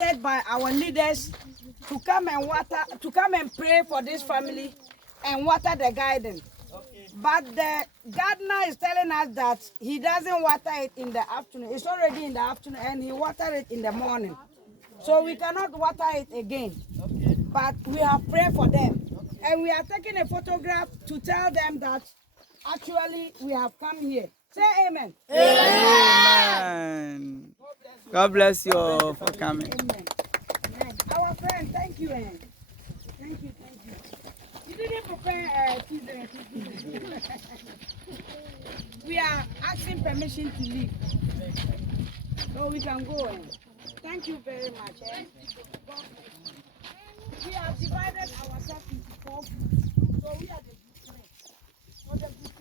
Said by our leaders to come and pray for this family and water the garden. But the gardener is telling us that he doesn't water it in the afternoon. It's already in the afternoon and he water it in the morning. So we cannot water it again. But we have prayed for them. And we are taking a photograph to tell them that actually we have come here. Say amen. Amen. God bless you all for coming. Amen. Amen. Our friend, thank you. Thank you. You didn't prepare teaser. We are asking permission to leave. So we can go. Thank you very much. We have divided ourselves into 4 groups. So we are the group 3. So the group